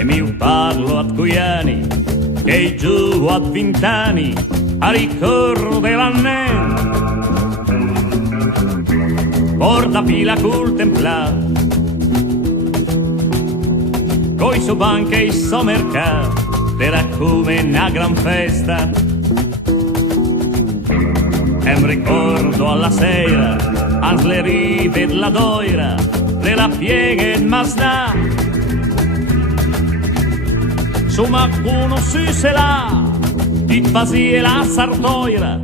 e mi parlo a coiani che giù a 20 anni a ricordo dell'anno porta pila col templà coi suoi banchi e i suoi mercati era come una gran festa e mi ricordo alla sera ans le rive della doira della piega e masnà insomma conoscesse là di fasie la sartoira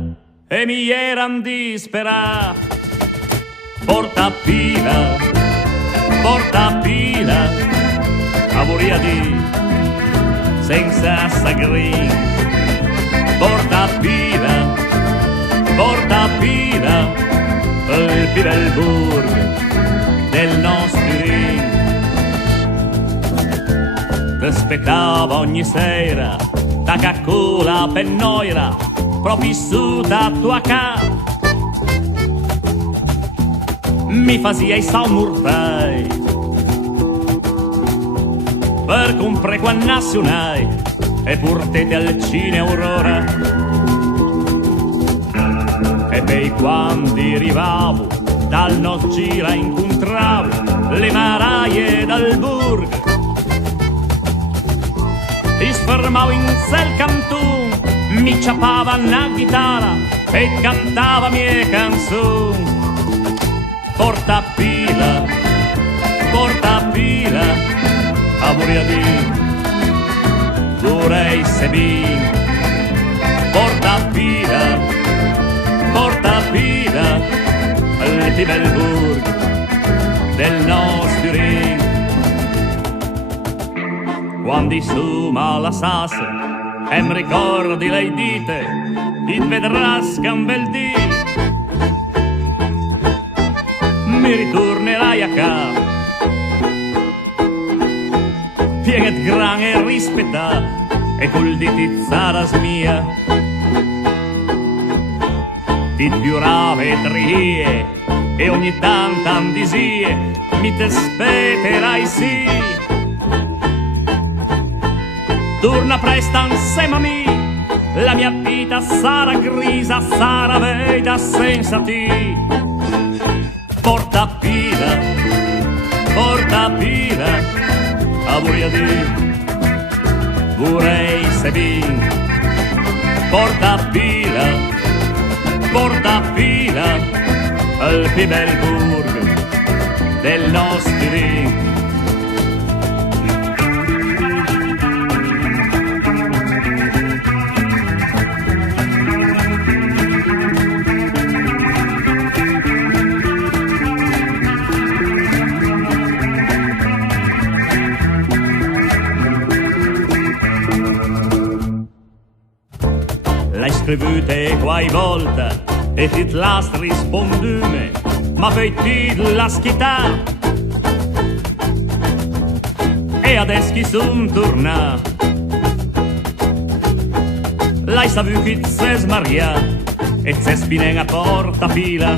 e mi eran disperà porta pila a voria di senza sagrin porta pila il Pibelburg del nostro ring t'aspettava ogni sera da caccola pennoira proprio vissuta a tua casa mi fazia i salmurtai per comprare qua nazionale e portete al cine Aurora e poi quando arrivavo dal nostro gira incontravo le maraie dal Burg ti sfermavo in quel cantone mi ciappava una chitarra e cantava mie canzoni porta pila a voria di vorrei se bin porta pila al Pibelburg del nostro ring quando insomma la sasse e mi ricordi lei dite ti vedràs che un bel dì mi ritornerai a casa piega di gran e rispettà e col di tizzaras mia ti giurava e trie e ogni tanto andisie mi te spetterai sì torna presto insieme a me la mia vita sarà grisa sarà veda senza te porta pila a voria di vorrei se bin porta pila al Pibelburg del nostro ring l'hai scrivute quai volta e ti l'has rispondume ma poi ti l'ha schittà e adesso chi son torna l'hai saputo che se smaria e se spinen a porta fila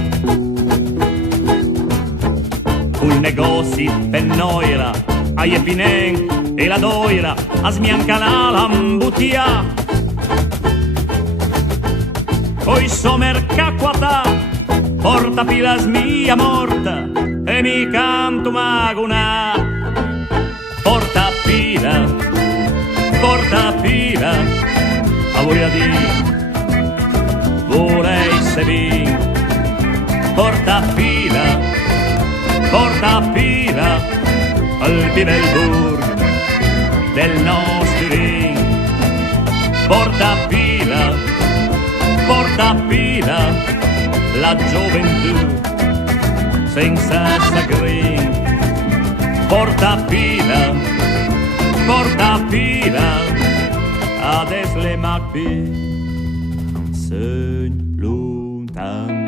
un negozio pennoira ai epinen e la doira a smiancana l'ambutia poi somer cacquata porta pila mia morta e mi canto maguna porta pila a voria di vorrei se bin porta pila al Pibelburg del nostro ring porta pila la gioventù senza sagrin porta pila adesso le macchie segn lontano